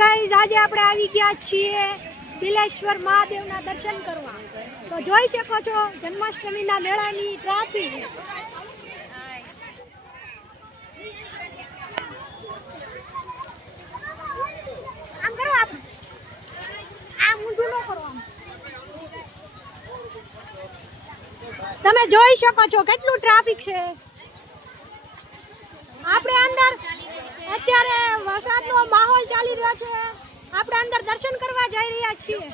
Guys આજે આપણે આવી ગયા છીએ બિલેશ્વર મહાદેવના દર્શન કરવા। તો જોઈ શકો છો જન્માષ્ટમીના મેળાની ટ્રાફિક। આમ કરો આપણે આમ ઊંધું ન કરો આમ। તમે જોઈ શકો છો કેટલું ટ્રાફિક છે। આપણે અંદર અત્યારે વરસાદનો માહોલ ચાલી રહ્યો છે। આપણે અંદર દર્શન કરવા જઈ રહ્યા છીએ।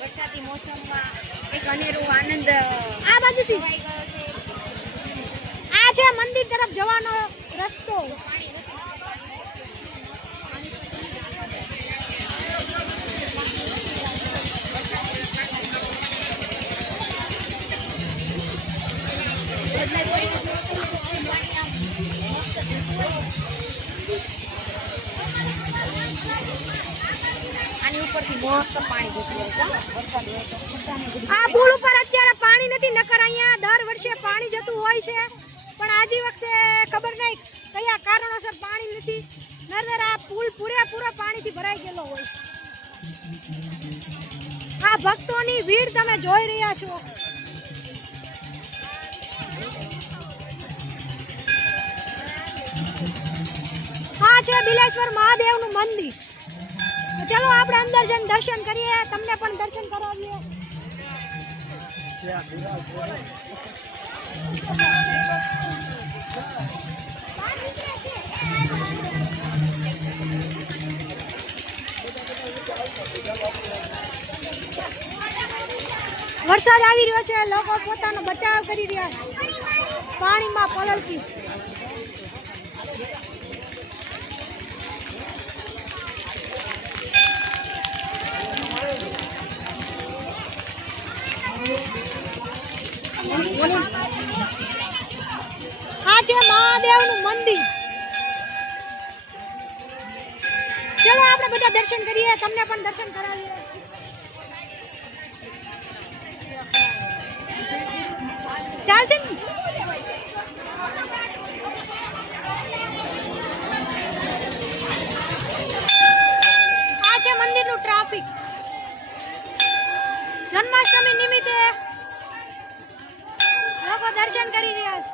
વરસાદી મોસમમાં એક અનેરો આનંદ આ બાજુથી આ છે મંદિર તરફ જવાનો રસ્તો। આની ઉપરથી મસ્ત પાણી જતું હોય છે વરસાદ હોય તો। આ પુલ ઉપર અત્યારે પાણી નથી, નકર અહીંયા દર વર્ષે પાણી જતું હોય છે, પણ આજી વખતે ખબર નહીં કયા કારણોસર પાણી નથી, નરદર આ પુલ પૂરેપૂરો પાણીથી ભરાઈ ગયેલો હોય। આ ભક્તોની ભીડ તમે જોઈ રહ્યા છો। આ છે બિલેશ્વર મહાદેવનું મંદિર। ચલો આપણે અંદર જઈને દર્શન કરીએ, તમને પણ દર્શન કરાવીએ। વરસાદ આવી રહ્યો છે, લોકો પોતાનો બચાવ કરી રહ્યા છે પાણીમાં પલળતી। આ છે મહાદેવનું મંદિર। ચલો આપણે બધા દર્શન કરીએ, તમને પણ દર્શન કરાવીએ। ચાલશે ને? આ છે મંદિરનું ટ્રાફિક। જન્માષ્ટમી નિમિત્તે લોકો દર્શન કરી રહ્યા છે।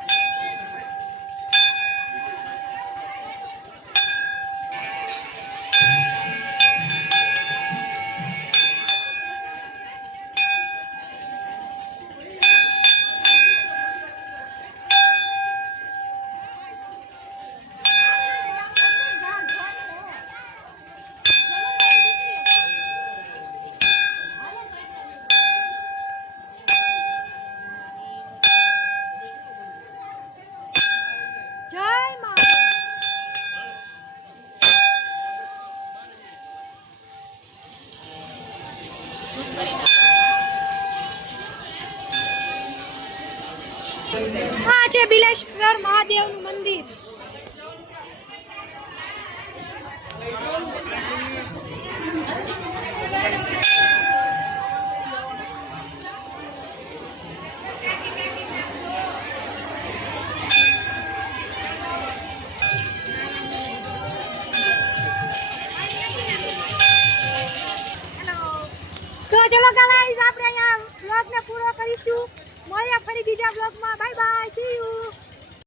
આ છે બિલેશ્વર મહાદેવનું મંદિર। તો ચલો ગાઈસ આપણે અહીંયા બ્લોગને પૂરો કરીશું। મળીએ ફરી બીજા બ્લોગમાં। Bye bye.